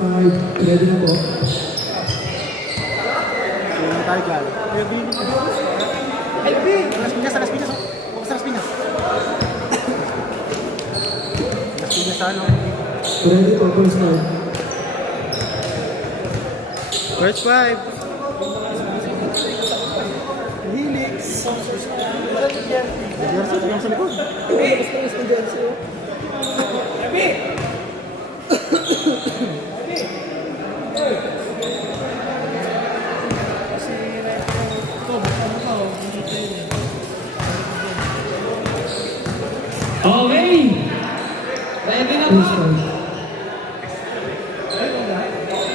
5. Ready na po. Tarik lang. Ay, Las Piñas, Las Piñas. Bukas sa Las Piñas. Las Piñas sa ano? Ready po, first 5. First 5. Helix. Jersey, yung sa likod. Okay. Ready na ba?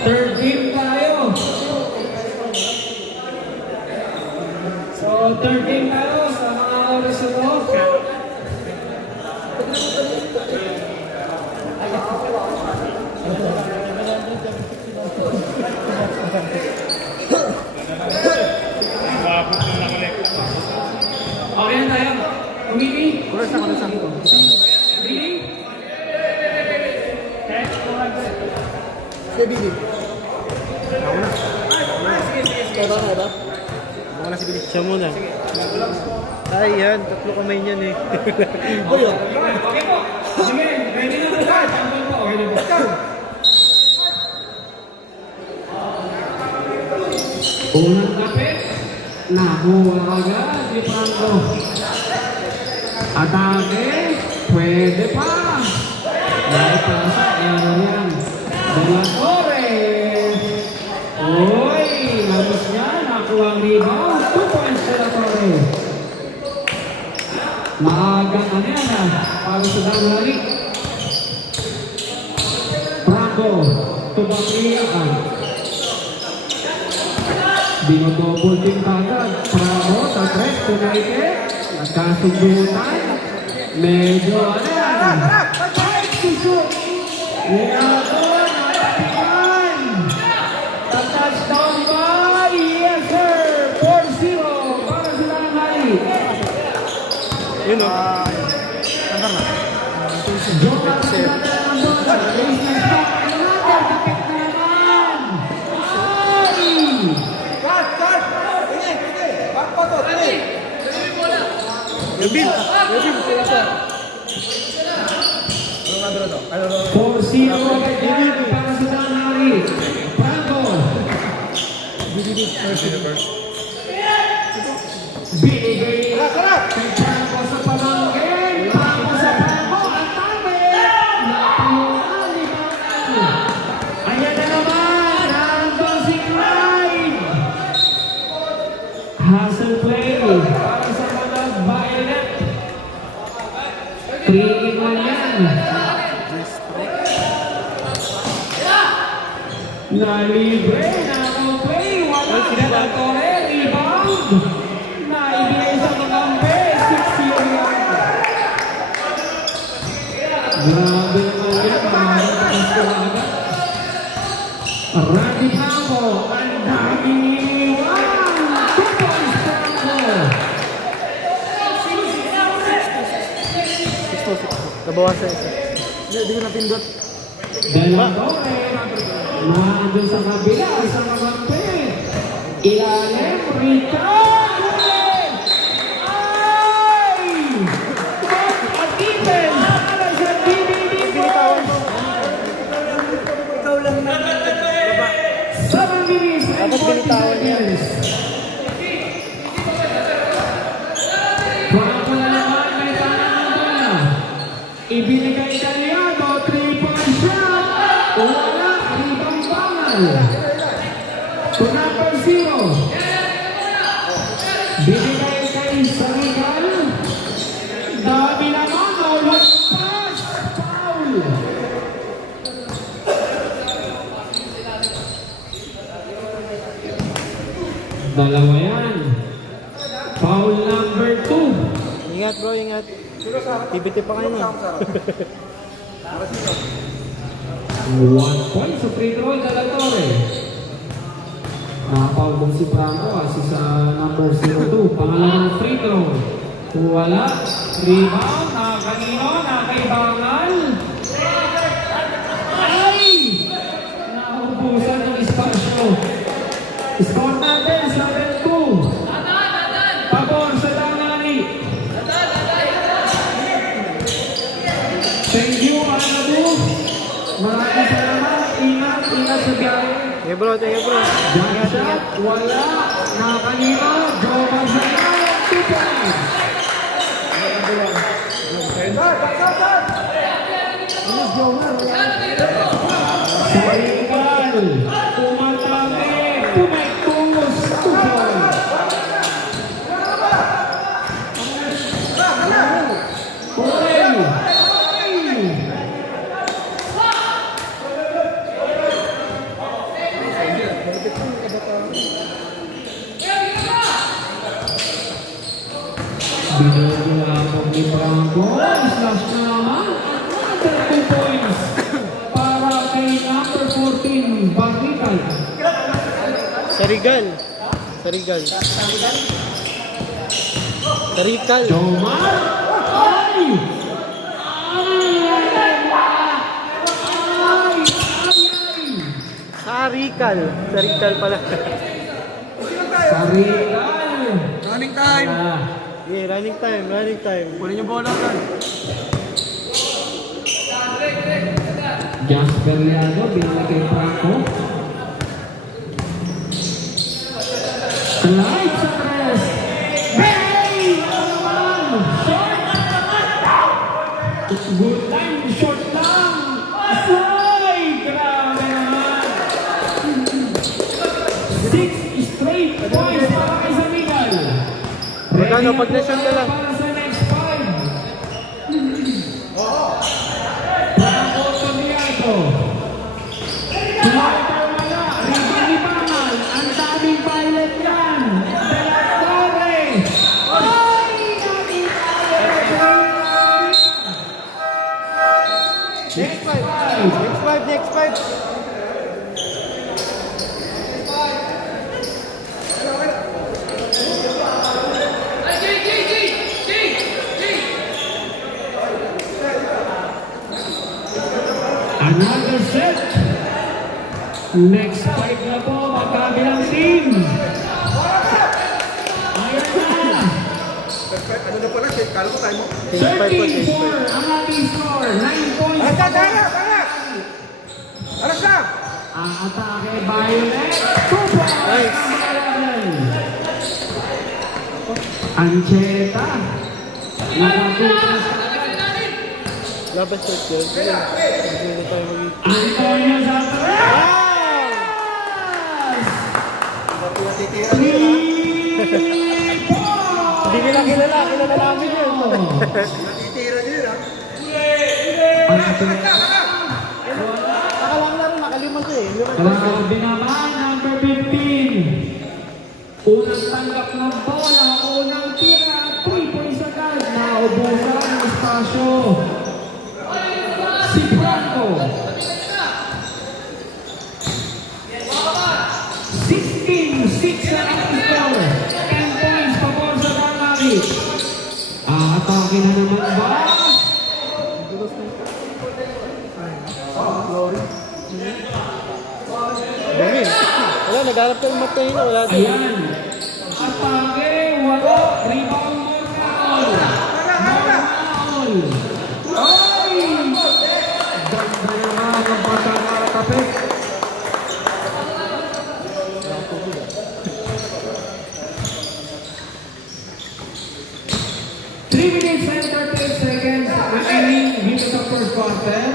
Third game tayo. So, third game tayo sa mga oras na to. Okay na tayo. Umili. Kurang sa ko. Umili. Sige, Billy. Ako na. Kaya ba? Ako na si Billy. Siya muna. Ay, yan. Tatlo kamay niyan eh. Ito yun. Okay po. Sige, ready na ba? Tambol po. Okay na po. Unang kapit. Nakuha agad ni Franco. Atake. Pwede pa. Naipasa. Ayan yan. Dalatore. Uy, labas niya. Nakuha ang rebound. 2 points Dalatore. Maagang ano yan para sa Dalari. Franco. Tumakiyakan. Dinodouble team kagad. Franco sa tres. Tunaike. Nagkasundutan. Medyo ano yan. Susuk. Ginagawa natin. Touchdown ba? Yes sir. 4-0 para sa Dalari. Yun o. Andar na. Yabin. For zero again para sa Dalari. Franco. Binigay kay Franco sa pamangkin. Franco sa Franco. Ang tabi. Napunan ni Franco. Ayan na naman. Ang dosing line. Hustle play para sa mga Violet. 3-in-1 yan. Nalibre, nakaplay, wala na Tore, rebound. Naibigay sa kakampi, 6-0 yan. Grabe naman yan, makakatakas ko agad. Randy Franco, ang daming iniwan. 2 points Franco. Nabawasan isa. Hindi ko napindot. Dalatore, naandun sa kabila, sa kakampi. Ilalim, return! Ay! At defense, para sa DBB Boys! Ikaw lang na. 7 minutes and 40 seconds. Franco na naman, may tanang. Ibinigay Italiano, 3-point shot. Wala, ribang bangal. Tunapal 0. Binigay kay Sarigal. Dami naman, almost pass. Foul. Dalawa yan. Foul number 2. Ingat bro, ingat. TBT pa kayo na. 1 point sa free throw, Dalatore. Nakapaul din si Franco, assist sa number 02. Pangalawang free throw. Wala. Rebound. Kanino? Nakaibangal. Ay! ingat sa biyahe. Sige bro, sige bro. Jump shot, wala. Nakakanino, Joe Marcial, 2 points. Sarigal, tumatami, tumektos, 2 points. Binulabog ni Franco, slash naman, under 2 points para kay number 14, Barrical. Sarigal. Sarigal. Sarikal. Jomar, ay! Sarikal. Sarikal pala. Sarigal. Running time! Yeah, running time, running time. Kunin yung bola agad. Jasper Leado, binalik kay Franco. Clyde sa tres. Hey! Ano naman? Short! Good time, short lang! Asay! Grabe naman! 6 straight points para kay Samigal. Magkano, pag na-shot ka lang. Para sa next 5. Franco Tomiato. Sniper wala. Ricky Libangan. Ang daming pilot yan. De La Torre. Ay! Next five. Next five, next five. Another set. Next fight na po, magkabilang team. Ayan na. Ano na pala? Kala ko tayo mo. Next five po, next 13-4 five. ang ating score. 9 points. Alas na! Ang atake, Violet. 2 points. Nice. Ancheta. Nakakutas ka agad. Labas shot yun. Sige. Hindi na tayo mag- Antonio Zaparas. Titira 3 nila. points. Hindi nila kilala. Kilala namin yun. Titira nila. Ancheta. Nakalang na rin. Nakaliman siya eh. Grabe naman, number 15. Unang tanggap ng bola, unang tira, 3 points agad. Naubusan ng espasyo. Si Franco. 16-6 ang ating score. 10 points pabor sa Danari. Atake na naman ba? Dumi. Wala, nagharap ka ng matay na. Wala din. Ayan. Atake, wala. Rebound mo foul. Foul. Ay! Ganda naman ang pagkakatapik. Three minutes and 38 seconds remaining dito sa first quarter.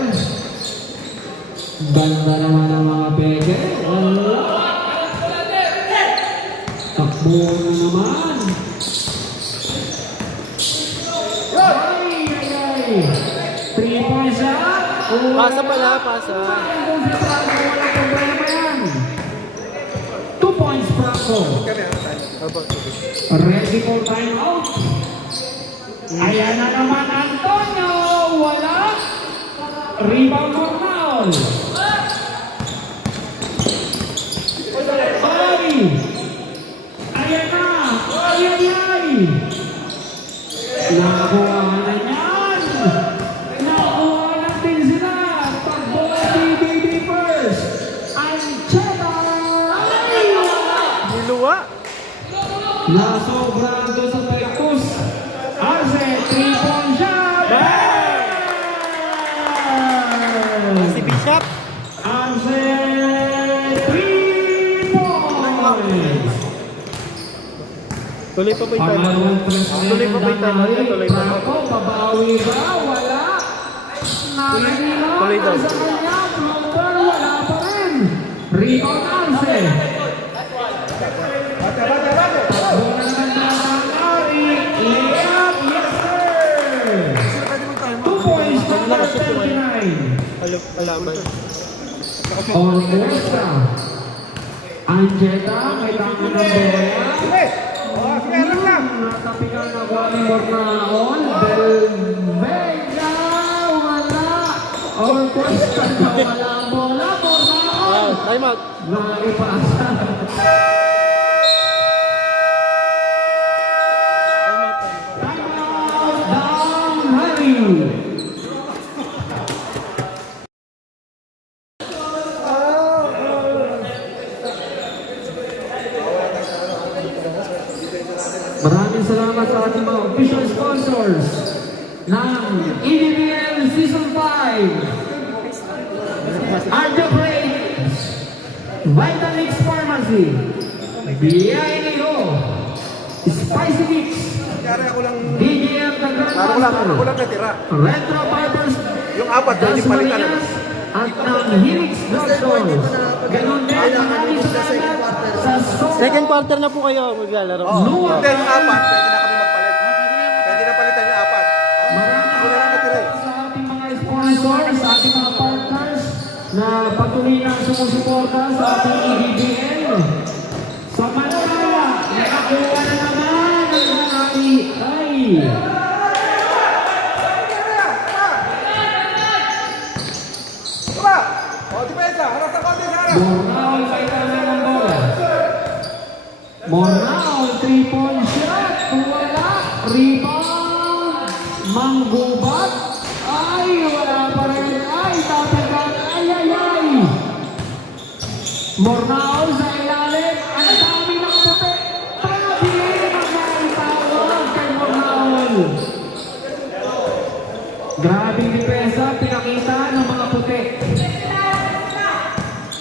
Ganda naman ang mga peke. Wala. Takbo na naman. Ay, ay, ay. 3 points up. Pasa pala, pasa. Wala problema yan. 2 points, Franco. Opo, sige. Ready for timeout. Ayan na naman, Antonio. Wala. Rebound for foul. Ay! Ayan na! Ay, ay, ay! Nakuha na yan! Nakuha natin sila! Takbo BBB first! Ancheta! Ay! Niluwa. Nasobrang doon sa Pectus. Arce, 3-point shot! Si Bishop. Arce! points. Tuloy pa ba yung time? Pangalawang president Tuloy pa ba yung time? ng Tuloy pa ba? Franco, babawi ba? Wala. Tuloy daw. Nakalimutan sa kanya. Floater, wala pa rin. Rebound Arce. Bate, bate, bate. Takbo na naman ng Ari. Layup, yes sir. 2 points from number 29. Kalaban. Orquesta. Anjeta, may tangan ng bola. Sige. Oh, sige, anak lang. Natapikan na Wally Mornaon. Del Vega, wala. Orquesta na wala ang bola. Mornaon. Time out. Naipasa. Timeout, down, Hari. Maraming salamat sa ating mga official sponsors ng EDBL Season 5. Arjo Freight, Vitalix Pharmacy, BINO, Spicy Mix, Kaya ako lang, DJM The ako lang Grandmaster, natira. Retro Barbers, Yung apat, Das pwede palitan. Marinas, at ng Helix Drugstore. Ganon din, maraming salamat sa Second quarter na po kayo maglalaro. Luwa. Hindi, yung apat, pwede na kami magpalit. Pwede na palitan yung apat. Maraming Wala lang natira eh. salamat sa ating mga sponsors, sa ating mga partners na patuloy na sumusuporta sa ating EDBL. Samantala, nakakuha na naman ang Hari ay Tama! O, depensa. Harap sa konti sa harap. Mornaol may tangan ng bola. Mornaol, 3-point shot. Wala. Rebound. Manggubat. Ay, wala pa rin. Ay, tapigan. Ay, ay, ay. Mornaol sa ilalim. Ang dami ng puti. Pagbihin ang naitawag kay Mornaol. Grabing depensa, pinakita ng mga puti.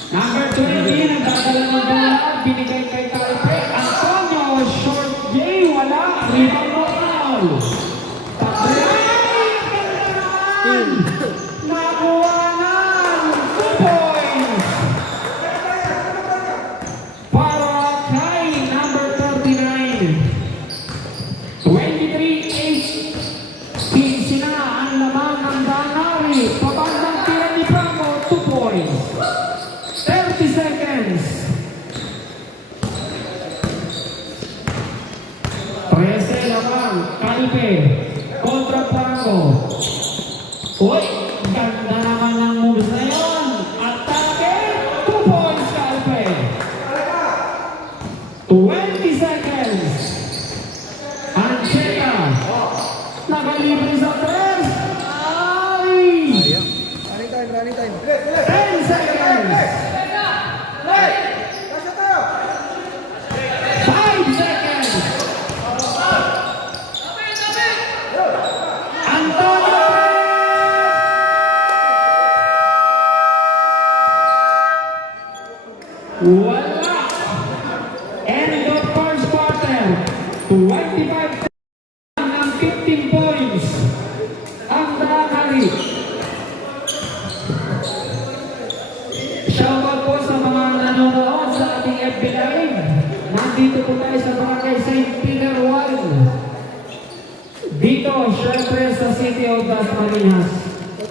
Number 20, nagdadala ng bola, binigay kay Calpe. Antonio, short J, wala. Rebound mo foul. Paglayan! Nakuha na! 2 points! Para kay number 39. 23-8. Sina ang laman ng Danari. Pabandang tira ni Franco, 2 points. 30 seconds. 13 laman. Calpe. Kontra Franco. Uy! Ganda naman ng moves na yun. Atake. 2 points, Calpe. 20 seconds. Ancheta. Nakalibre sa 3. Ay! Running time, running time. 10 seconds. Hey! Nasa tayo! 5 seconds. Antonio wala. End of first quarter. 25 ng 15 points. Ang Danari. Shoutout po sa mga nanonood sa ating FB Live. Nandito po tayo sa Barangay St. Peter 1. Dito, syempre sa City of Las Marinas.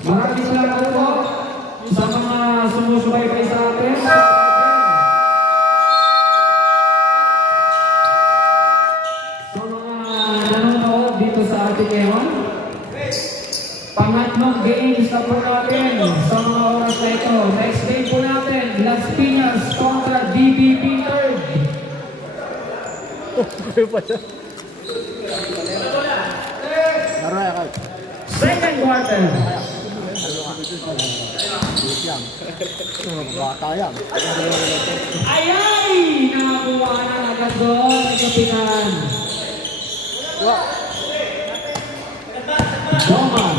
Maraming salamat po sa mga sumusubaybay sa atin. Sa mga nanonood dito sa atin ngayon. Pangatlong games na po natin sa mga oras na ito. Next game po natin, Las Piñas kontra DBB Third. Second quarter. Bata yan. Ayay! Nakakuha na agad doon. Kapitan. Roman.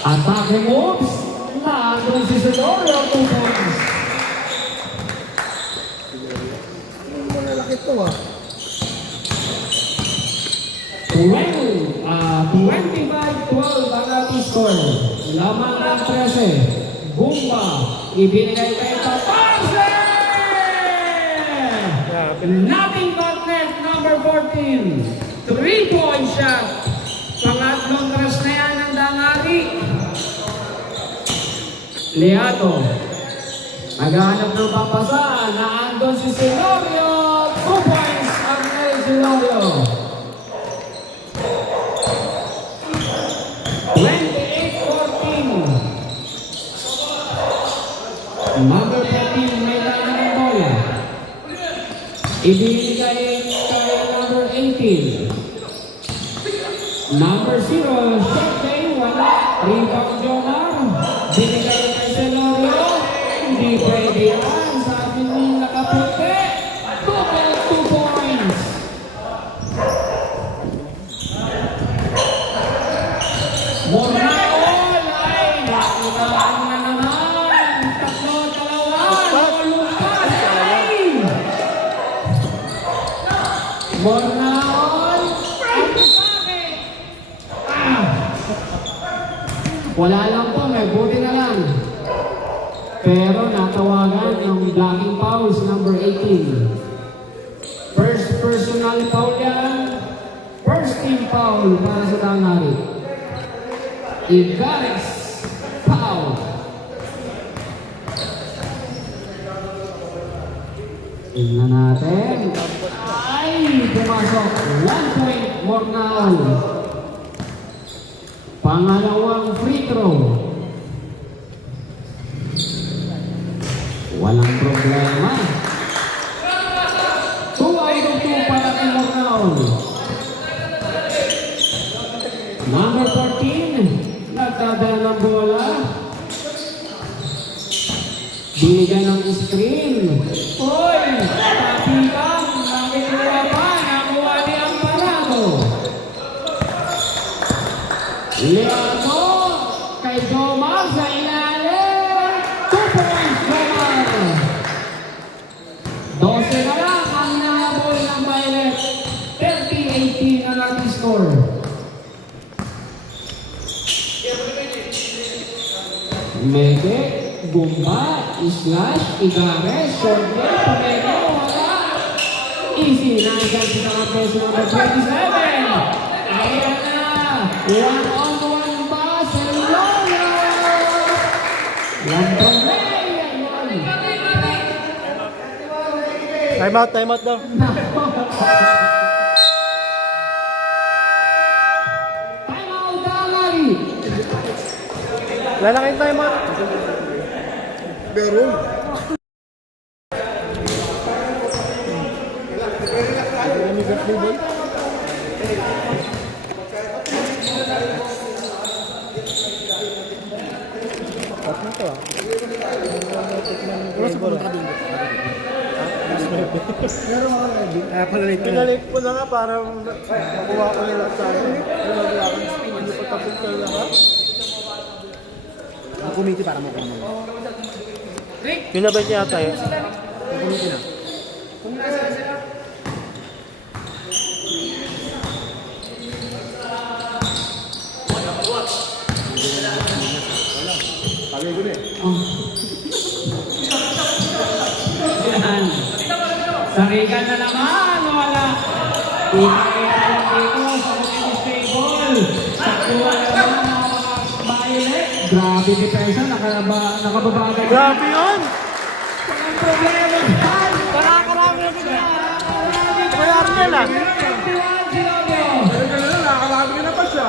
Atake moves. Nandun si Sedoro. 2 points. 25-12 ang ating score. Lamang ng 13. Bumba. Ibinigay kay Tapase! Nothing but net, number 14. 3-point shot. Pangatlong tres na yan ng Dangari. Leato. Naghahanap ng papasa. Naandun si Silorio. 2 points ang Nel Silorio. 28-14. Number 14 may dala ng bola. Ibinigay kay number 18. Number 0, shot day, wala. Rebound Jomar. Binigay kay Silorio. Hindi pwede yan. Sabi ni nakaputi. 2 points. Moraol ay nakitaan na naman. 3-2. Lumpas ay. Moraol. Wala lang po, may buti na lang. Pero natawagan yung blocking foul si number 18. First personal foul yan. First team foul para sa Dangari. Igares foul. Tingnan natin. Ay, pumasok. 1 point more now. Pangalawang free throw. Walang problema. 2 out of 2 para kay Mornaon. Number 14, nagdadala ng bola. Binigyan ng screen. Hoy! Tapikang, nakikuha pa, nakuha ni Amparado. Leato kay Jomar sa ilalim. 2 points, Jomar. 12 na lang ang nahabol ng Violet. 30-18 ang ating score. Mede, Bumba, Slash, Igares, short game, Pumego, wala. Easy, nandiyan si Nakapes number 27. Ayan na. 1-on-1 ba? Silorio! Walang problema. Time out daw. Time out, Dangari. Wala na kayong time out. Pero, Pinalik ko na nga para makuha ko nila sa akin. Hindi pa tapos na lahat. ang committee para mo kung Pinabay niya yata eh. ang committee na. Pagay ko na eh. Yan. Sarigan na naman, wala. Ipakita lang dito sa tennis table. Saktuwa naman ang mga Violet. Grabe depensa, nakababagay. Grabe yun! Walang problema yan. Nakakarami na sila. Kaya Arnel ah. 21 Silvio. Nakakarami ka na pa siya.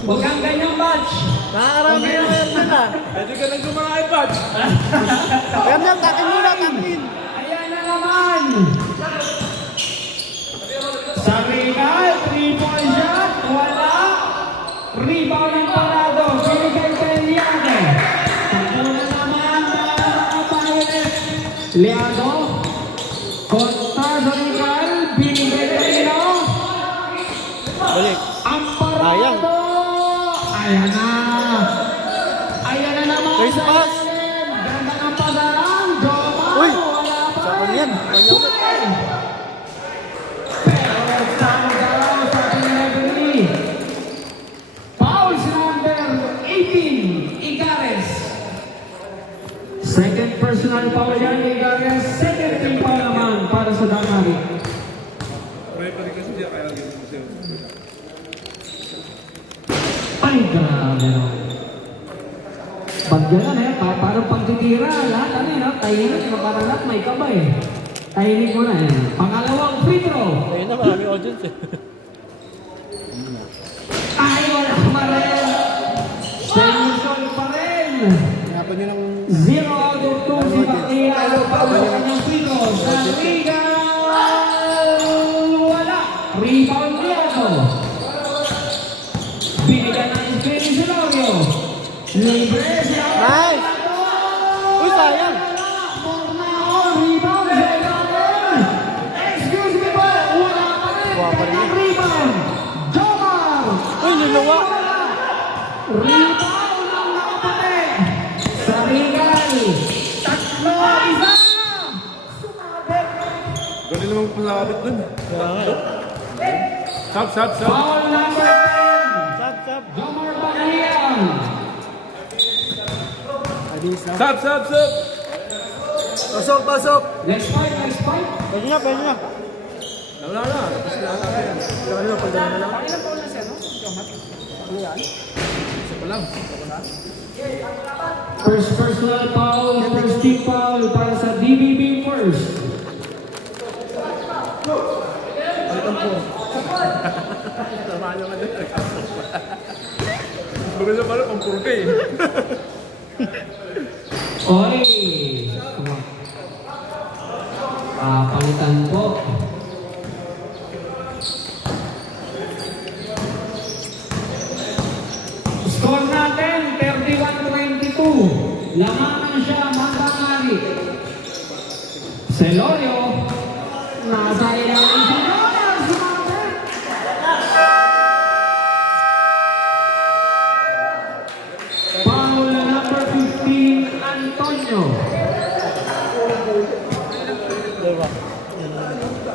Huwag kang ganyang batch. Nakakarami na Arnel ah. Pwede ka nang gumawa batch. Arnel, takin muna, takin. Ayan na naman. Sarigal, 3-point shot. Wala. Rebound ng Parado. Binigay kay Liado. Takbo na naman mga Violet. Liado. Kontra Sarigal. Binigay kay Liado. Balik. Ang Parado. Ayan na. Ayan na naman. First pass. Ganda ng padarang. Joma. Uy. Wala pa Saan rin. yan? Kanya ulit. Second personal foul yan ni Gares. Second team foul naman para sa Damari. Ay, grabe naman. Bagyan na parang pagtitira, lahat ano yun, tahimik, parang lahat may kabay. Tahimik mo na yan. Pangalawang free throw. Ayun na, maraming audience eh. Ay, wala pa rin. Solution pa rin. Hinapan nyo ng... 0 out of 2 si Bakia. Pablo kanyang free throw. Sa Riga, wala. Rebound niya ito. Binigyan ng screen si Lorio. Libre siya. Nice! Uy, sayang! Rebound siya. Excuse me po. Wala pa rin. Kanyang rebound. Jomar. Uy, luluwa! Rebound ng nakapate. Sa Regal. Tatlo, isa. Sumabit. Galing naman pasakabit dun. Sab. Foul number 10. Sab! Jomar Bagliang. Adis na. Sab. Pasok. Let's fight. Pwede na. Wala na. Tapos na natin. Ano na, pagdala na lang. Isa pa lang. First personal foul, first team foul para sa DBB first. Tama naman yun. Maganda pala pang purke eh. Oy! Palitan po. Score natin, 31-22. Lamanan siya, Mandangali. Celorio. Nasa ilalim si Jonas. Sumabit. Foul number 15, Antonio. Diba?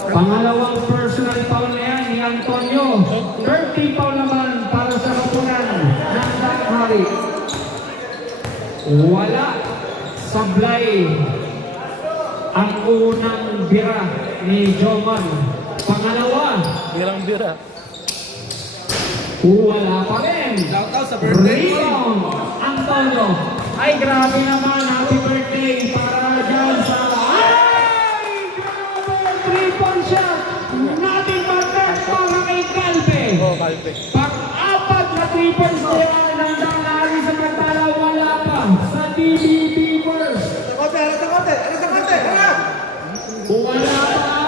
Pangalawang personal foul na yan ni Antonio. 30 foul naman para sa kapunan ng Dakmari. Wala. Sablay. Ang unang bira ni Joman. Pangalawa. Birang-bira. Wala pa rin. Shout out sa birthday mo. Rebound. Antonio. Ay, grabe naman. Happy birthday para dyan sa... Ay! Grabe! 3-point shot. Nothing but that para kay Calpe. Oo, kalpe. Pang-apat na 3-point shot ng Dangali sa Katala. Wala pa. Sa DBB first. Sa konti. Harap! Wala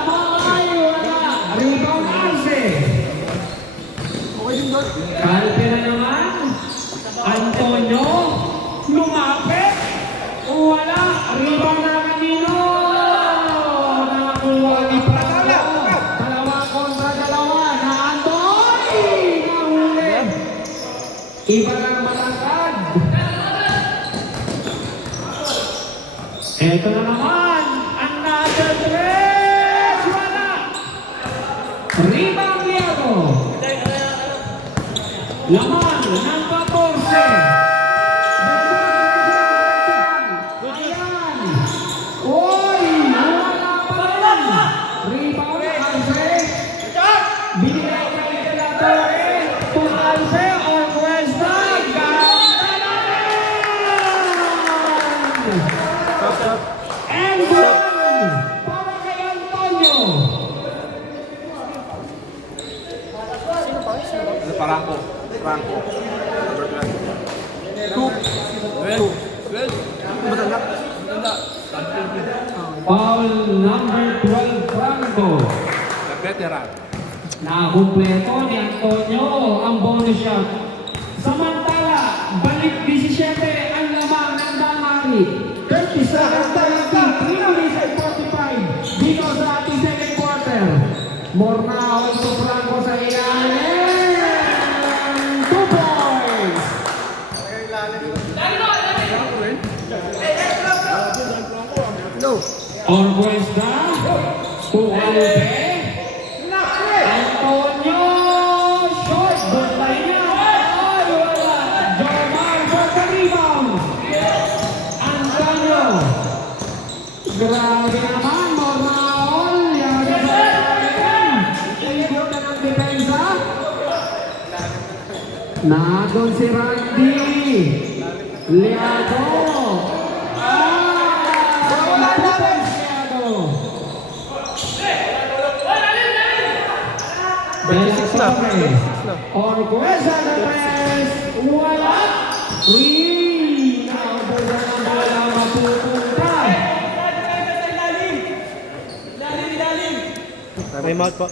pa. Ay, wala. Rebound Arce. Calpe na naman. Antonio. Lumapit. Wala. Rebound na kanino. Nakakuha ni Prado. Dalawa kontra dalawa. Na Antoy. Nahuli. Iba ng malakad. Eto na naman. Another tres. Wala. Rebound Diego. Laman ng 14. Ayan. Uy, wala pa rin. Rebound Arce. Binigay kay Delatore. To Arce or Cuesta. Ganda naman. And one. Para kay Antonio. Franco. Matanda. Foul number 12, Franco. The veteran. Nakumpleto ni Antonio ang bonus shot. Samantala, balik 17 ang lamang ng Damari. 37-30, 3 minutes and 45 dito sa ating second quarter. Mornao ito Franco sa ilalim. 2 points. Orquesta, Tugalpe, Antonio, short, bantay niya. Ay, wala. Jomar for the rebound. Antonio, Grabe naman, Mornaol. Yan sa ilalim. Ikot na ng depensa. Nagon si Randy. Liago. Orguesa na press. Wala. Three. Naubusan ang bola mapupunta. Time out po.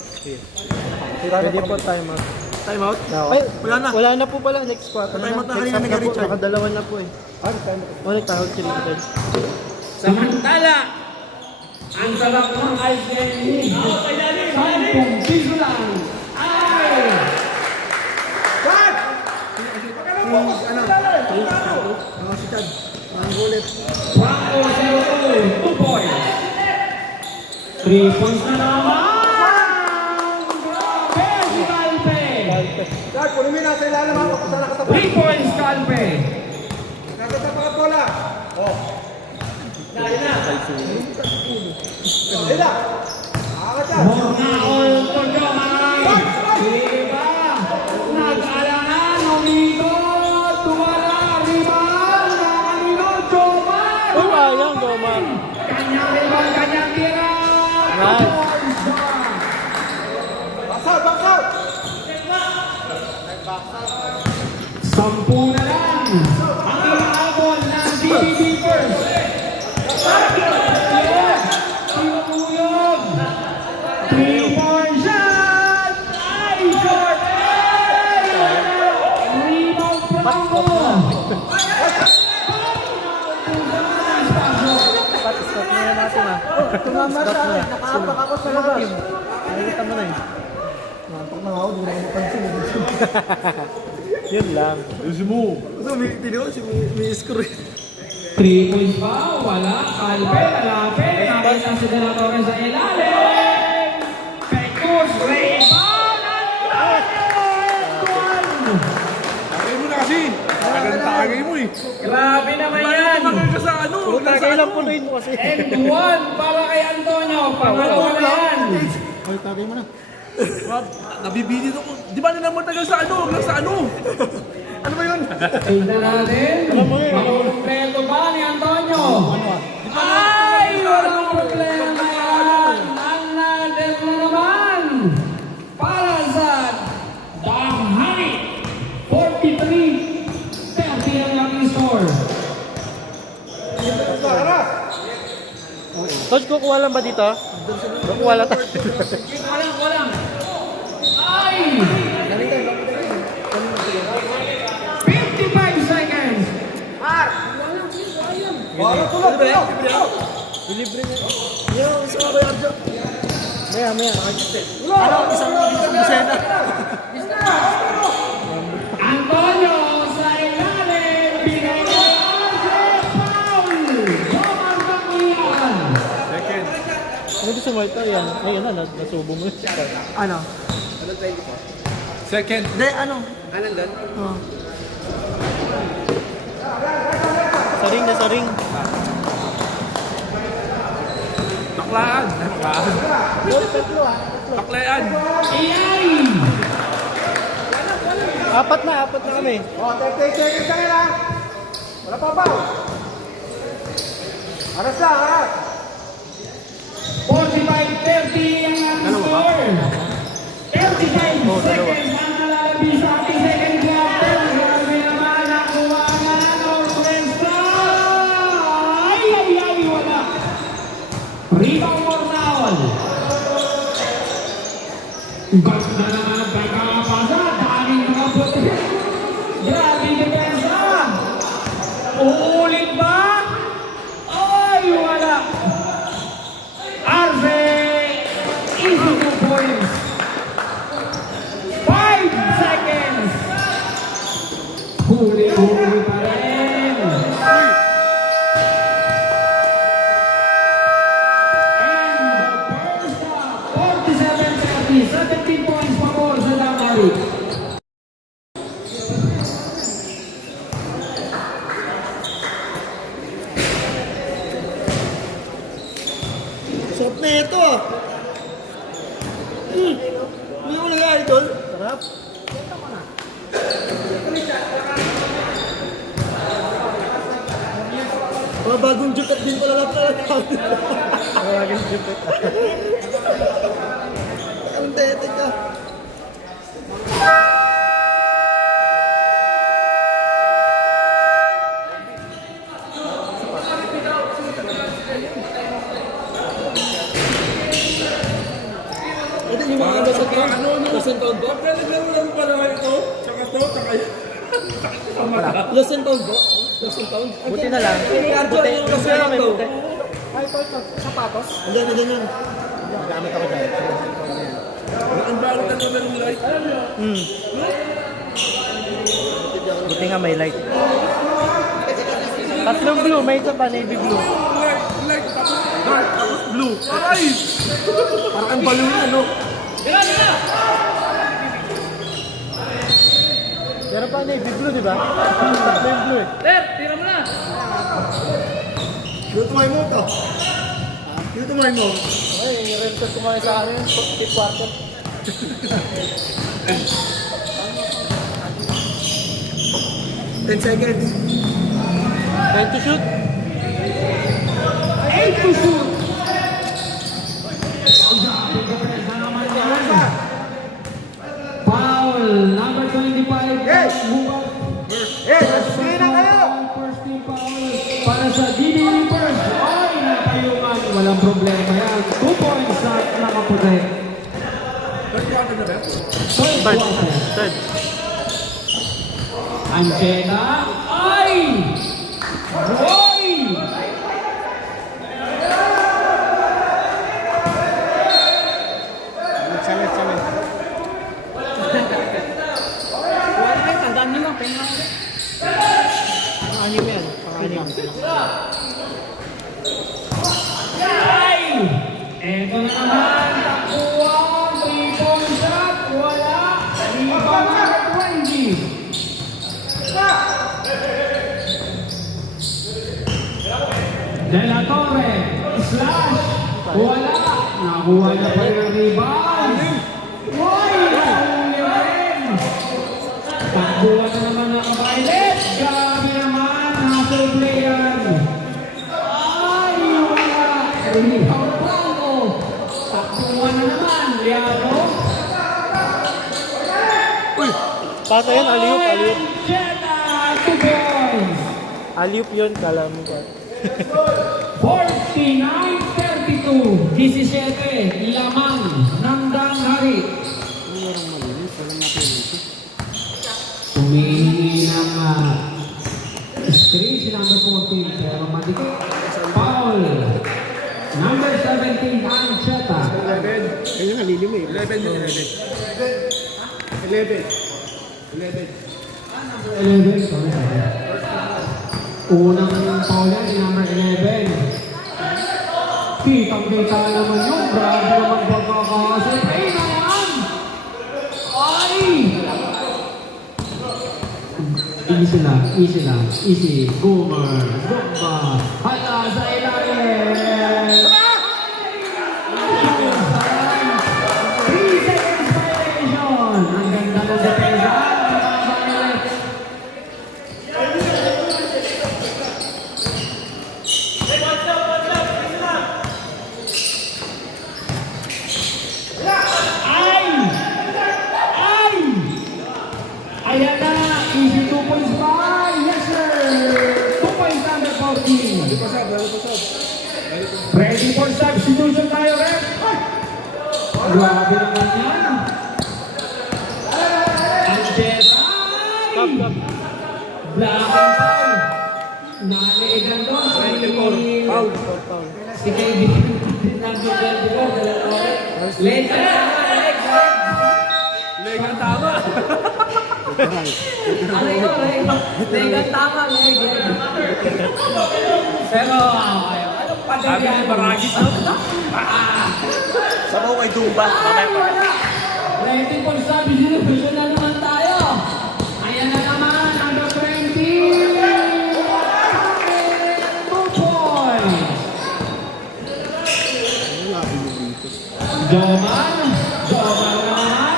Pwede po time out. Time out? Ay, wala na. Wala na po pala. Next quarter. Time out na kanina ni Richard. Nakadalawan na po eh. Nagtawag sila Richard. Samantala, ang sarap ng ice candy. 10 piso lang. Ay! Chad! Focus ka na. Si Chad. Nangulit. Franco 0-2, 2 points. 3 points na naman. Grabe si Calpe. Chad, kunin mo yung nasa ilalim ha. Kung saan nakatapat. 3 points Calpe. Nakatapat ang bola. Oh. Hila. Chad. Mornaol Toyoman. Diba? Nag-alangan, umikot, tumala, ribal, nakanino, Joman. Uy, ayang Goma. Kanyang ribal, kanyang tira. Nice. Box out, box out. 10 na lang. Ang inaabot ng DB Beavers. Tinutuyog. 3-point shot. Ay, short. Rebound Franco. Stop na yan natin ah. Tumama Stop siya. na. Nakahapak ako sa labas. Nakikita mo na eh. Nampak na ako, hindi na ako mapansin. Yun lang. Three points pa, wala. Calpe, lalapit. Nakita si De La Torre sa ilalim. Pecos, rebound. Tagay mo na kasi. Tagay mo eh. Grabe naman yan. Tagay ka sa ano. Puro tagay lang po rin mo kasi. And one para kay Antonio. Pangalawa na yan. Ay, tagay mo na. Nabibili ako. Di ba nila matagal sa ano? Huwag lang sa ano. Ano ba yun? Tignan natin. Makukumpleto ba ni Antonio? Ay, walang problema yan. Ang natin na naman. Para sa Dahani. 43-30 ang ating score. Coach, kukuha lang ba dito? Kukuha lang tayo. Walang. Ay! 55 seconds. Parang tulog. Libre niya. Yo, gusto ko bayar dyan. Maya. Ano, isang busena. Antonio sa ilalim. Binigay foul. Roman Bakuyan. Ano gusto mo ito? Yan. Ayun na, nasubo mo yun. Ano? Second. Hindi, ano? Sa ring. Baklaan. Baklaan. Iyay! Apat na kami. Oh, 30 seconds na nila. Wala pa ba? Aras lang, aras. 45-30 ang ating score. 35 seconds ang nalalabi sa ating second quarter. Grabe naman ang kuwangan ng Orquesta. Ay, wala. Rebound Mornaol. Ganda naman ang pagkakapasa. Daming mga puti. Grabe depensa. Uulit ba? Ay, wala. Arce, easy 2 points. 5 seconds. Huli pa rin. And the first half, 47-30, 17 points pa Sarap na ito ah. Hindi ko lang idol. Sarap. Mga bagong jukat din pala lang pala. Mga bagong jukat. Ang tete ka. Ito yung mga lasang taon ko? Pwede lang pala ito. Tsaka to, tsaka yan. Lasang taon ko? Lasang taon? Buti na lang. Buti kasi lang may to. buti. Sapatos? Ganyan, ganyan. Gamit ako dyan. Ang bago ka naman ng light. Buti nga may light. Tatlong blue, may isa pa navy blue. Light, tapos dark, tapos blue. Aray! Parang ang balon na, no? Meron pa navy blue, di ba? Tatlo yung blue eh. Dito may mo to. Dito may mo. Ay, yung rental kumain sa akin, tip quarter. 10 seconds. 10 to shoot. 8 to shoot. Foul, number 25. Yes! Bubat. Sige na kayo! First team foul para sa DD Reapers. Ay, napayungan. Walang problema yan. 2 points sa nakaputi. Third quarter na ba? Third quarter. Third. Angela. Ay! Roy! Salit. Tandaan nyo lang, penga. Pang-anim yan. Pang-anim. Ay! Eto na naman. Takuwang 3-point shot. Wala. Rebound number 20. De La Torre. Slash. Wala. Nakuha na pa yung rebound. Why? Nahuli rin. Takuha na naman ang Violet. Grabe naman. Hustle play yan. Ay, wala. Rebound Blanco. Takuha na naman. Liado. Pasa yan, alley-oop. Jetta, 2 points. Alley-oop yun, kala mo ba? 49-32. 17. Lamang ng Danghari. Humihingi ng screen si number 14. Pero madikit. Foul. Number 17, Ancheta. 11. Kaya nga, lili mo eh. 11 yun, 11. 11. 11. Sorry. Unang foul yan, si number 11. Kitang-kita naman yun. Grabe naman pagkakasin. Ay, naman! Ay! Easy lang. Easy. Boomer. Bomba. Hala sa ilalim. 3 seconds violation. Ang ganda ng depensa. Ayan na, easy 2 points by. Yes sir. 2 points under 14. Ready for substitution tayo, Rep. Grabe naman yan. Angela. Black and foul. Naliigan doon. Foul. Si Kevin. Number 24. Late na. Leg ang tama. Leg tama, leg. Pero, anong Sabi ni pagkakyan? Baragis, no? Sabaw kay Dumba. Ay, wala. Ready for substitution na naman tayo. Ayan na naman, number 20. 2 points. Joman naman.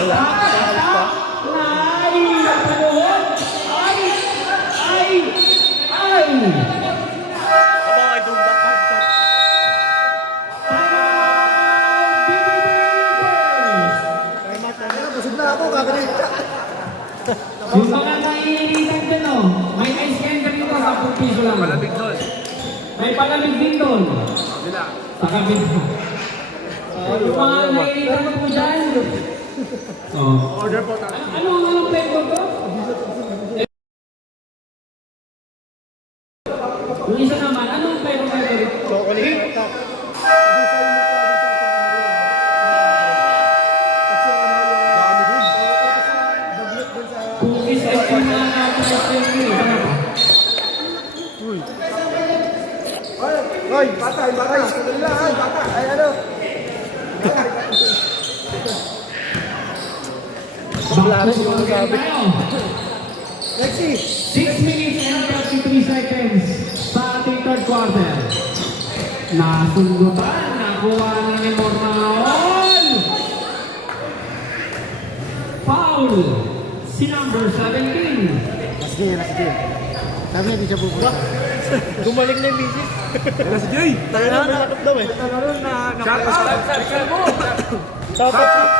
Atak. Ay, napaluhod. Ay. Busog na ako, kakalit. Yung mga naiinitan dyan, oh. May ice cream kami ko, 10 piso lang. Malamig doon. May palamig din doon. Bila. Sa kabila. Yung mga naiinitan mo po dyan. Oh. Order po tayo. Anong flavor ko? Yung isa naman, anong flavor? Chocolate. Cookies and cream na natin ice cream ko. Hoy, bata. Ay, ano? Bakit yung sabi? Lexi. 6 minutes and 33 seconds sa ating third quarter. Nasundutan, nakuha na ni Mormaol. Foul, si number 17. Sige. Sabi niya, di siya pupunta. Gumalik na yung bisis. Kaya si Jay. Tayo na, nakakap daw eh. Shout out.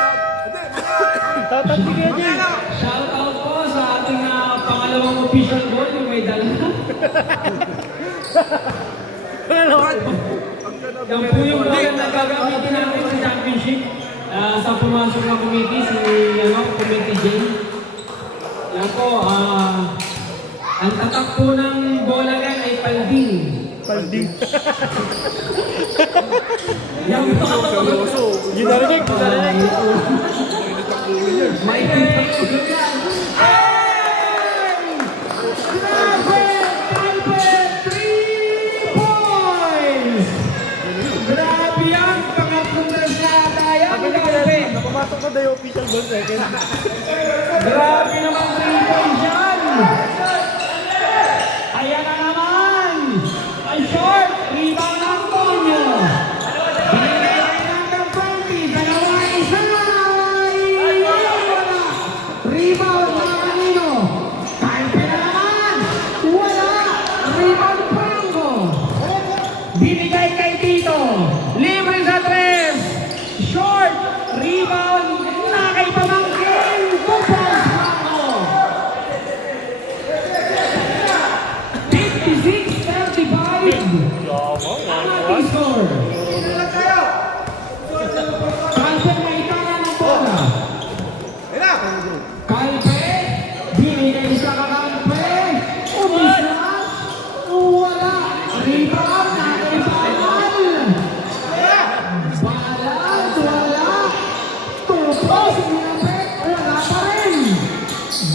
Tatat, sige Jay. Shout out po sa ating pangalawang official goal, yung may dala. Yan po yung goal na gagamitin natin sa championship. Sa pumasok ng committee, Committee J. Yan po, ang tatak po ng bola yan ay palding. Yan po. Yun narinig. May pinag-ulo yan. Grabe! Albert, 3 points! Grabe yan! Pangatlong nasyata yan! Napamasok na daw yung official goal second. Grabe naman 3 points yan! Ayan na naman! Ang short! Rebound ng Antonio! Binigay ng 20! Dalawa isa! Rebound ng Manino! Kalpe na naman! Wala! Rebound Franco! Binigay kay Tito! Libre sa 3! Short! Rebound na kay Pamangkin! Kupos Franco! 56-35! Ang ating score! Kalpe na itala ng bola! Kalpe, binigay sa kakalpe, umisa, wala, rebound na kay Baral. Baral, wala, tupos, nilapit, wala pa rin.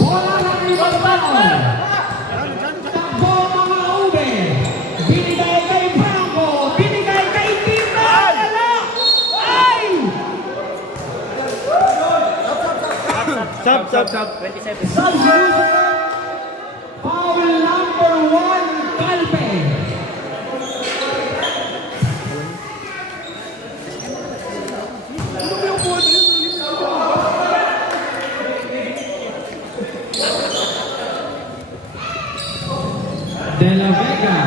Bola na kay Baral. Takbo mga ube, binigay kay Franco, binigay kay Tito, wala, ay! Sub. Substitution. Foul number 1, Calpe. De La Vega.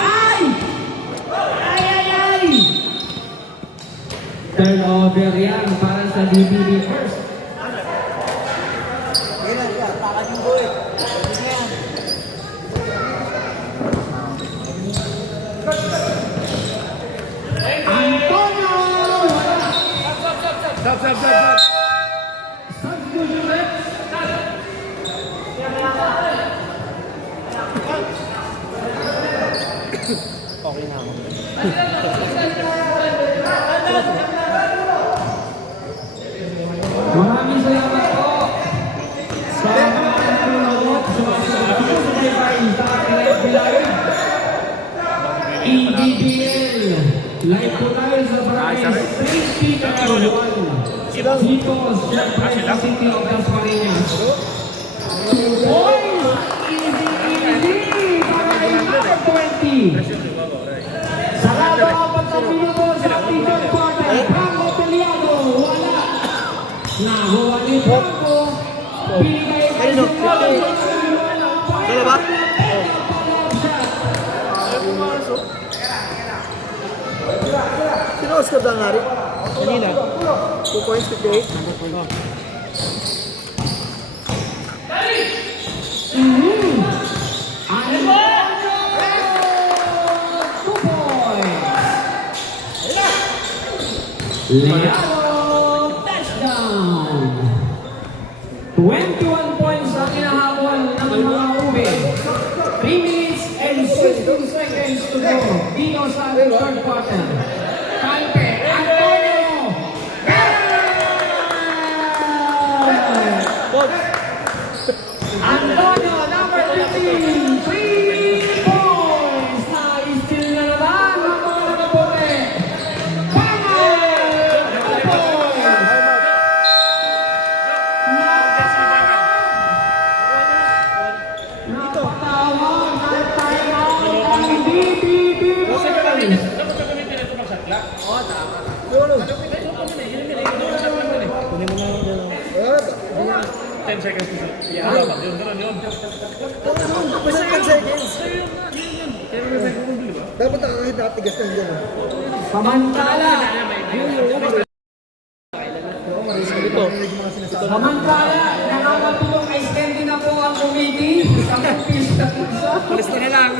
Ay! Ay! Turnover yan para sa DBB first. Antonio! Stop. Substitution set. Okay na ako. Maraming salamat po sa mga nanonood, sa mga sumasaybay sa ating live. EBBL. Live po tayo sa Barangay Safety Number 1. Dito, siyempre sa City of Dasmariñas. Boys, easy. Barangay number 20. Sa lalo, 4 na minuto. Sino ba? Sino Oscar Dangari? Kanina. 2 points, 58. Leao, touchdown! 21 points ang inahabol ng mga ube. 3 minutes and 16 seconds to go dito sa third quarter. Calpe, Antonio! Antonio, number 15, 3 points! Na-steal na naman ang mga nabote. Dapat nakakahit nakatigas na hindi. Samantala, nakakatulong ay standing na po ang committee. Isang piso na pizza. Palis na lang.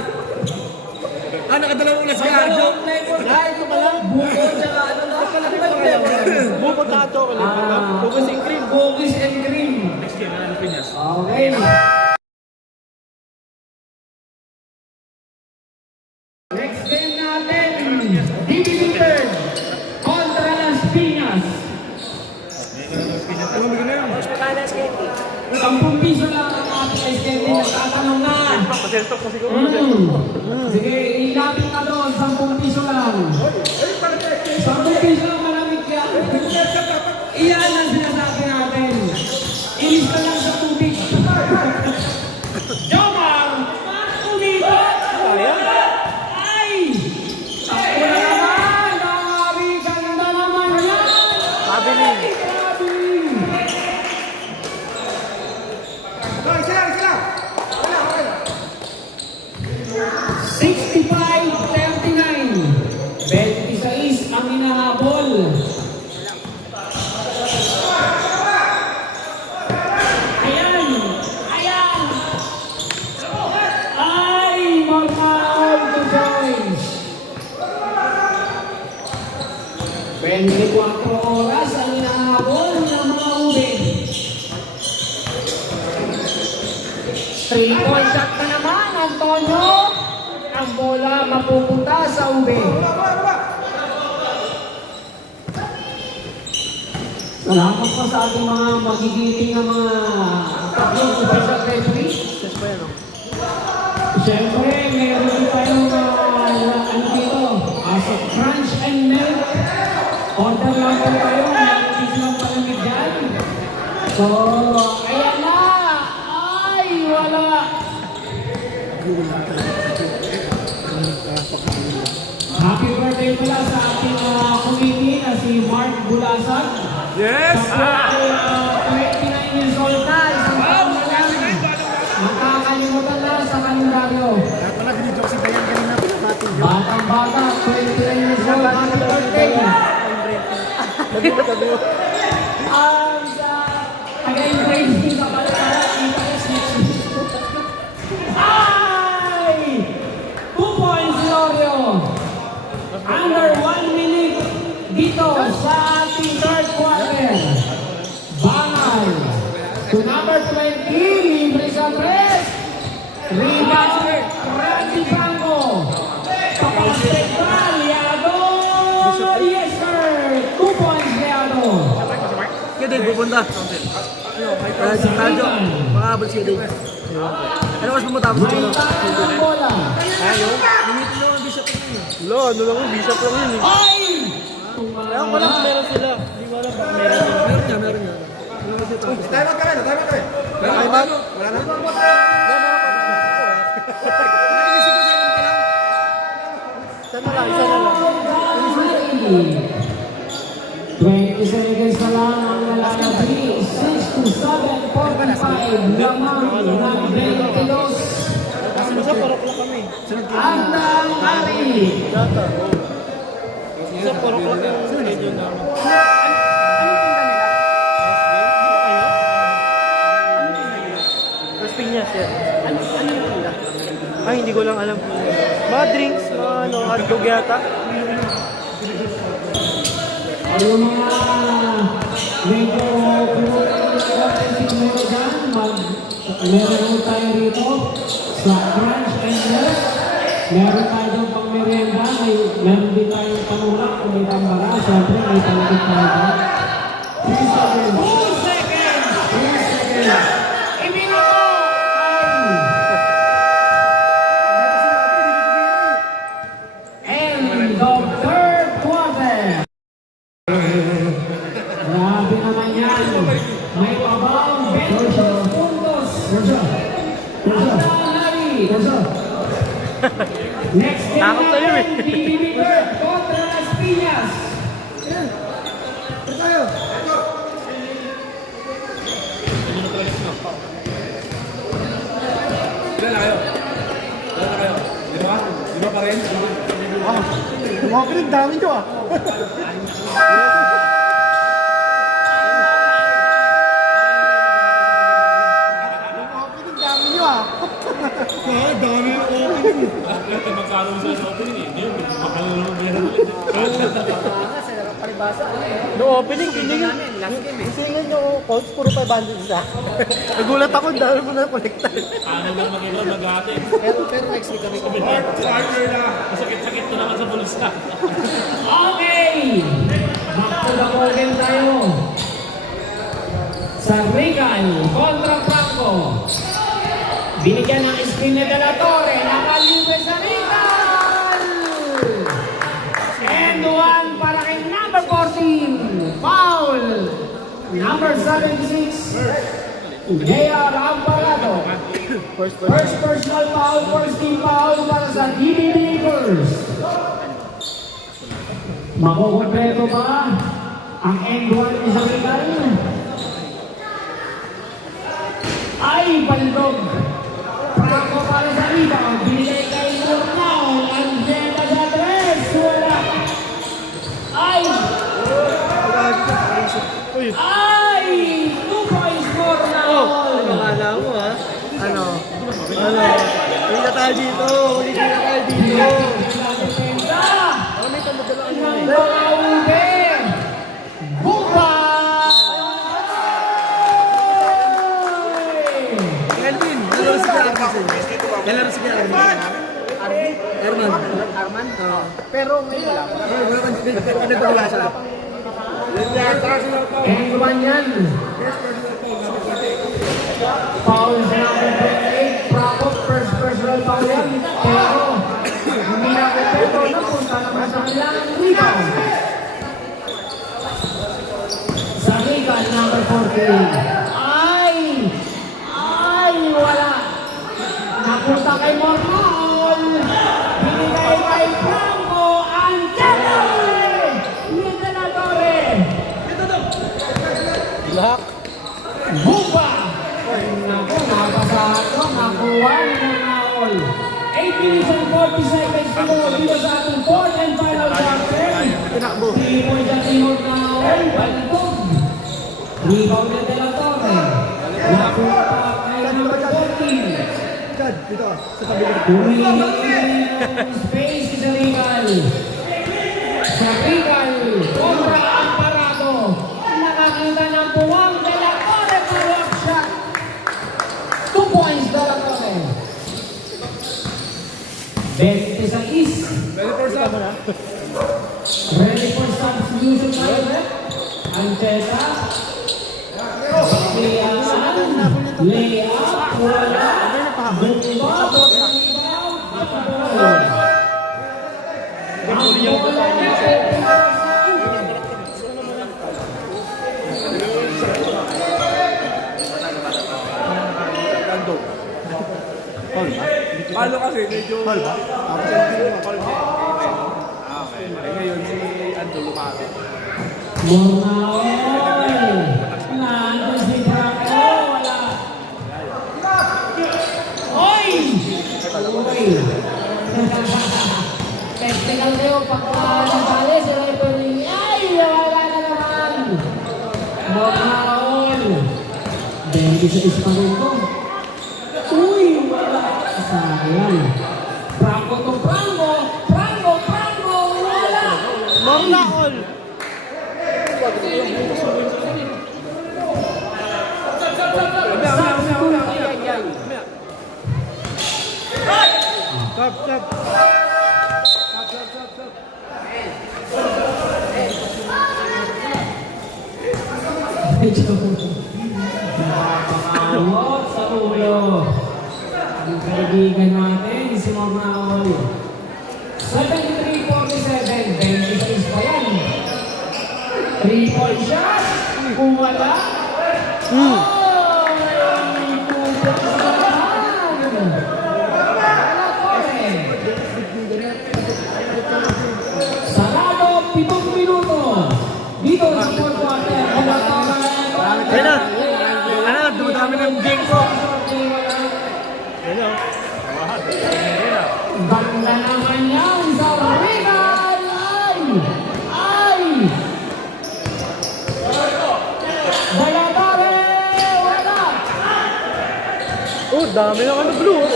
Nakadalawang ulas ka, Arjo. Ito pa lang. Buko, tsaka ano na. Buko na chocolate. Bugos and cream. Bugis and cream. Next game, ano Piñas? Okay. Next game natin, Dibilitan kontra Las Piñas. 10 piso lang ang ating ice candy. Nagtatanong na. Sige, ilapit na doon. 10 piso lang. 10 piso lang, malamig ka. Iyan ang sinasabi natin. Ilis ka lang sa tubig. Jomar! Umikot! Ay! Takbo na naman! Grabe! Ganda naman yan! Pabiling. Grabe! 65-39. 26 ang hinahabol. Ayan! Ayan! Ay! Marmahal to choice! 24 oras ang hinahabol ng mga ube. 3-point shot na naman, Antonio. Ang bola mapupunta sa ube. Salamat po sa ating mga magigiting na mga tatlong special referees. Siyempre, meron din tayong ano dito, so crunch and milk. Order lang po tayo, mag-cheese lang palamig dyan. So, ayan na! Ay, wala! Happy birthday pala sa ating committee na si Mark Bulasag. Yes! Sa 29 years old na, isang taon na lang. Nakakalimutan na sa kalendaryo. Batang-bata, 29 years old, happy birthday. Ang sa taga-embracing sa palakara, kita is next week. Ay! 2 points, Lorio. Under 1 minute dito sa ating third quarter. Bangal to number 20, libre sa tres. Rebound, Randy Franco. Papasok pa, Liado. Yes, sir. 2 points, Liado. Kaya din, pupunta. Si Tajo, makakabal siya din. Ano mas pumatapos May ito? tayo ng bola. Minute na ang bishop lang yun. Lo, ano lang yung bishop lang yun eh. Ay! Kaya ko lang meron sila. Hindi ko alam baka meron sila. Meron niya, meron niya. Time out ka rin, time out ka rin. Ay, man. Wala na. Sana lang, sana lang. 20 seconds na lang ang lalaki. 6 to 7, 45. lamang ng 22. Kasi sa parok lang kami. Andang Ari. Data. Sa parok lang yung schedule namin. Las Piñas yan. Ay, hindi ko lang alam. Mga drinks, mga ano, hotdog yata. Yung mga medyo meron dyan, meron tayo rito sa Crunch and Nurse. Meron tayo doon pang merienda, meron din tayong panulak kung may tambara. Siyempre, may palagit tayo doon. 3 seconds. 2 seconds. 3 seconds. Iminito and the third quarter. Grabe naman yan. May pabawang 20 puntos. Next game Takot tayo eh. natin, BBB Bird kontra Las Piñas. Ilan na kayo? Ilan na kayo? Lima? Lima pa rin? Mga pinag dami ko ah. Mga pinag dami nyo ah. Dami yung opening. No opening, hindi yun. Isingan nyo, coach, puro 500 isa. Nagulat ako, dahil mo na kolektar. Pero next week kami Partner na! Okay! Back to the ball game tayo. Sa Regal kontra Franco. Binigyan ng screen na Dalatore. Nakalibre sa Regal! And one para kay number 14. Foul! Number 76. J.R. Amparado. First personal foul, first team foul para sa DBB Eagles. Makukumpleto ba ang end one ni sa Regal? Ay, baldog. Franco para sa rebound. Binigay kay Murnau. Ang Jetta sa tres. Wala. Ay! Ay! 2 points Murnau. Ano kala mo ha? Ano? Huli na tayo dito! Huli na tayo dito! Defenda. Ano may tamadala ka Ang nyo mga ube. Buka! Kelvin! Nalaro si Kuya Arvin. Nalaro si Kuya Arvin. Arman? Pero ngayon wala pa. Wala pa. Nagpagula siya. And one yan. Foul sa number 28. Franco, first personal foul yan. Pero, hindi na kumpleto. Napunta naman sa kanilang rebound. Sa Regal, number 14. Ay! Ay! Wala. Napunta kay Mormol. Binigay kay Franco. Ang Jedi! Nidanadore. Lahak. Buba! Naku, napasado, nakuha ni Nangaol. 8 minutes and 40 seconds to go dito sa ating fourth and final quarter. Tinakbo. 3 points at Timor Nangaol, balitog. Rebound na De La Torre. Nakuha pa kay number 14. Chad, dito ka. Sa tabi ko. Humihingi space sa Regal. Sa Regal, kontra ang parado. Nakakita ng buwang De La Torre for walk shot. 2 points De La Torre. 26. Ready for substitution tayo, Rep. Ancheta. Layup. Wala. Paano kasi medyo... Hall ba? Okay. Ngayon si Andrew lumapit. Mornaol. Nandun si Franco. Wala. technical kayo pagka nasali si referee. Ay, wala na naman. Magkakaon. 26 pa rin to. Uy, wala. Sayang. Franco to Franco. Franco, wala. Morna all. Stop. Nakakawot sa ulo. Ang kaibigan natin, si Mornaol. 73-47, 26 pa yan. 3-point shot. Kung wala. Sarado, 7 minuto. Dito sa 4th quarter. Ayun na. Dumadami ng game ko. Banda naman yan sa Regal! Ay! Balatare! Wala! Oh, dami ng ano blue.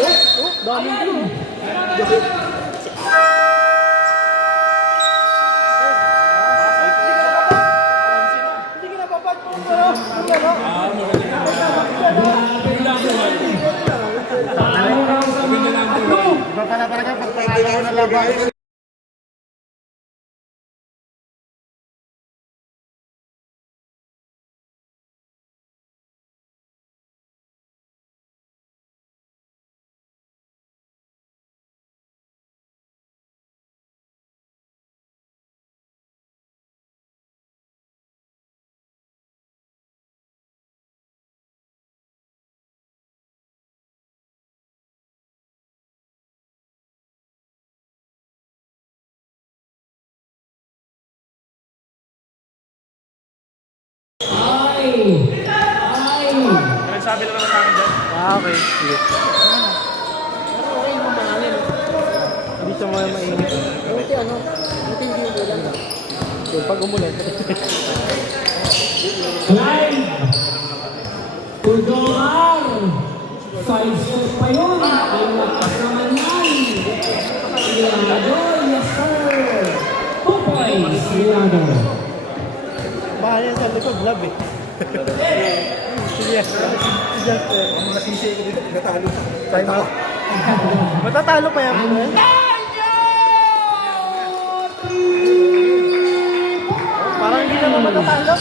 Oh, dami blue. Ay! Nagsabi lang naman namin dyan. Okay. Sige. Hindi siya mga mainit. Buti ano? Buti hindi umulan. So, pag umulan. Clyde! Tudor! 5 shots pa yun! Ang lakas naman yan! Leonardo, yes sir! 2 points, Leonardo! Bahala yan sa likod, love eh. Sige. Ang mga sisi ko dito, natalo. Time out. Matatalo pa yan. Parang hindi naman matatalo.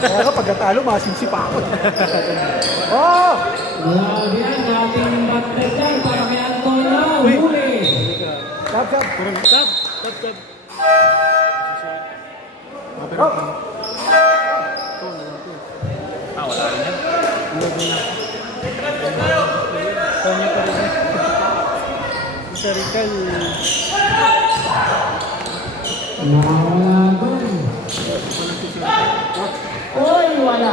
Kaya ka pag natalo, masisi pa ako. Oh! Grabe yan, dating batlet yan para kay Antonio, huli! Stop. Stop. Oh! Wala rin yan. Kanya pa rin. Sa Rical. Nakawala doon. Oy, wala.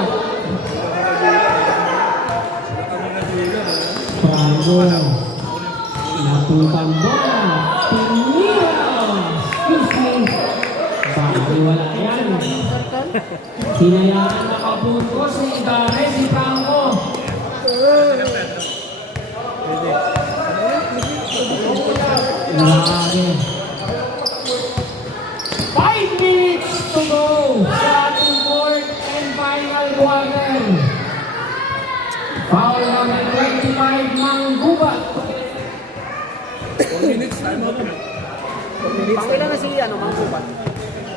Franco. Natutang bola. Pinira. Excuse me. Bakit wala yan? Sinayaan nakapunto si Igare, si Franco. Grabe. 5 minutes to go sa ating fourth and final quarter. Foul number 25, Manggubat. 4 minutes, time out. Pakailan na si Mangkubat.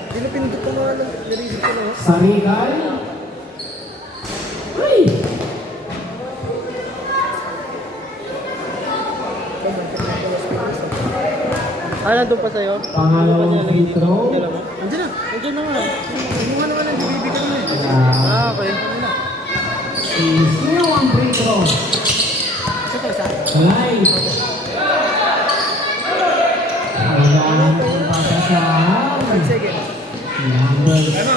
Pinupindot ko mga narinig ko na. Sarigal. Uy! Nandun pa sa'yo? Pangalawang free throw. Andiyan na. Andiyan na nga. Kumuha naman ang bibigyan mo eh. Ah, Okay. Zero ang free throw. Isa pa isa. Live. Kailangan ko pasasahan. Sige. Number 17.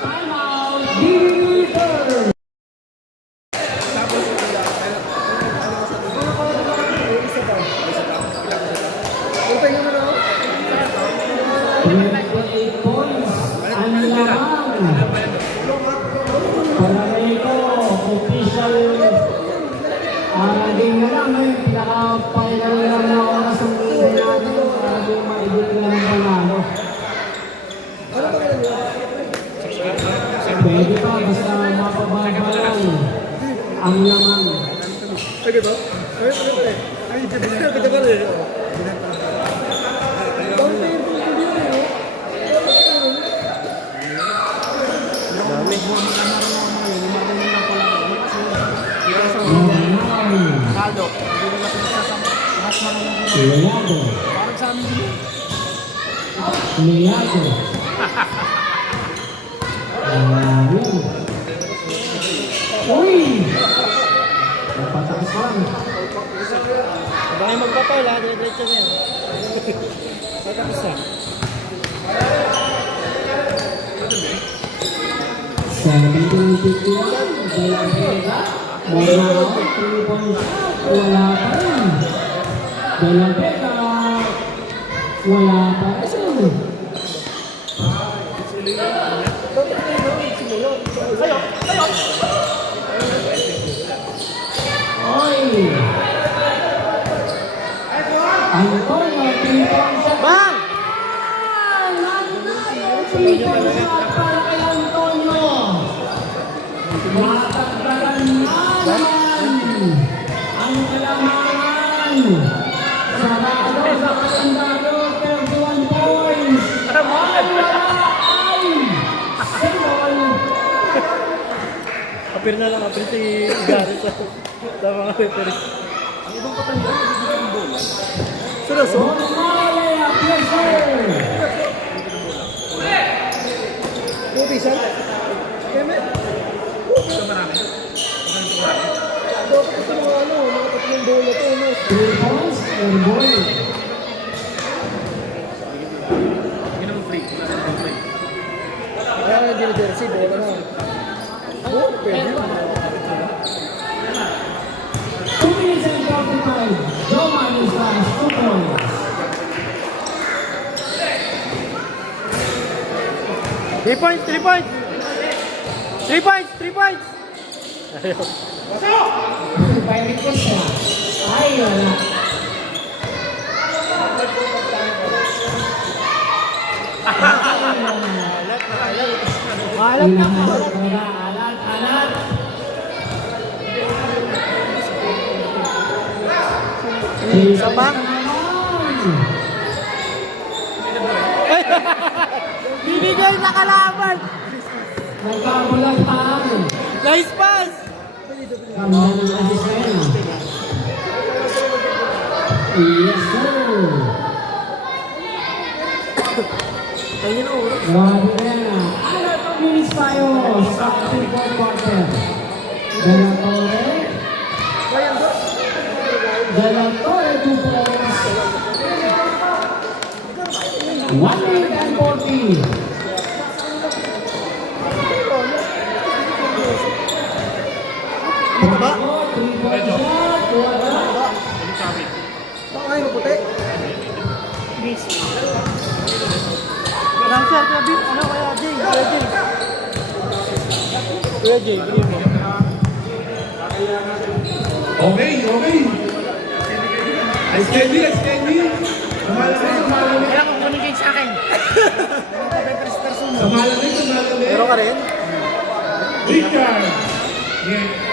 Time out. Deliver. official game na lang ngayon, pinaka-final lang na oras ang hintay natin para yung maibigay na ng panalo. Pwede pa, basta mapababaw ang laman. Ay, gito? Ay, gito ka rin. Liado. Liado. Uy! Napatakas lang. Baka yung magpapay, lahat dire-diretso na yan. Tapos na. 17-51, De La Vega. Morao, 3 points. Wala pa rin. De La Vega. Wala pa rin. Oy! Antonio, 3 points. Bang! Para kay Antonio. Matagdagan naman ang kalamangan. Sarado sa kalendaro, 31 points. Ay! Second. Apir na lang, apir si Gareth sa mga referee. Seryoso? Maya, pleasure. Pupisan? Keme? Dapat ito mga mga tatlong bola to, no? 3 points and goal. Kaya nga jersey, bola na. Oh, pwede. 2 minutes and 45. Joe Magnus last 2 points. 3 points, 3 points! 3 points, 3 points! Pwede ko siya. Ay, wala. Alat na po. Alat. Isa pa? Bibigay sa kalaban! Nagkabulang pa. Nice pass! Kamdan ng asistena. Yes, sir. Ayun na oras. Grabe ka na. Ano itong minutes tayo sa ating fourth quarter? De La Torre. De La Torre, 2 points. 1 minute and 40. Ba? 3 points shot. Wala. Ay, maputi. Lancer, grabe. Ano kaya, Jay? Kuya Jay, bilhin mo. Okay. Let's candy. Kailan kong kunin kayo sa akin? Sumalamig. Meron ka rin? Richard. Yeah.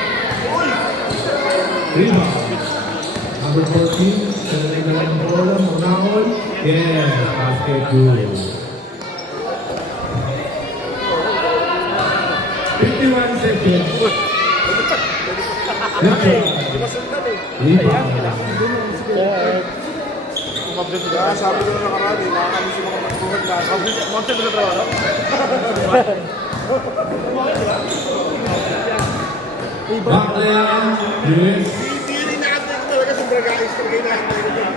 Rebound. Number 14. Sa ng bola, Monahol. Yeah, basket good. 51 seconds. Rebound. Sabi ko na nakarami, nakakami si mga magbuhat na. Sabi ko, monte mo na trabaho. Baclayan. Yes. Hindi rin nakatay ko talaga sa Dragais.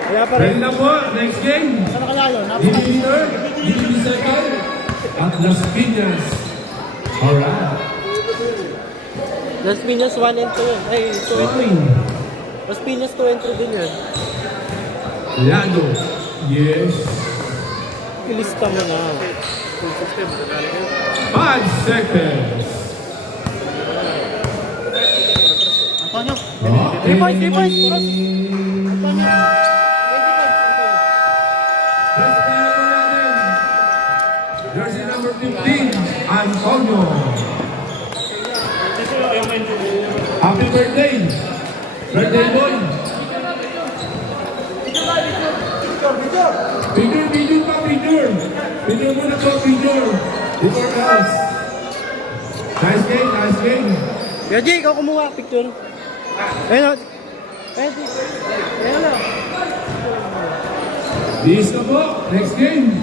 Kaya pa rin. Ready na po. Next game. Saan nakalalo? DBB third. DBB second. At Las Piñas. Alright. Las Piñas 1 and 2 yun. Ay, 2 and 3. Las Piñas 2 and 3 din yun. Lado. Yes. Ilista mo na. 5 seconds. Antonio. Okay. 3 points, puros. Antonio. 20 points. Best player po natin. Jersey number 15, Antonio. Happy birthday. Birthday boy. Picture pa, picture. Picture muna po, picture. Before else. Nice game, nice game. Kuya Jay, ikaw kumuha picture. Ayun o. Ayun o. Bis na po, next game.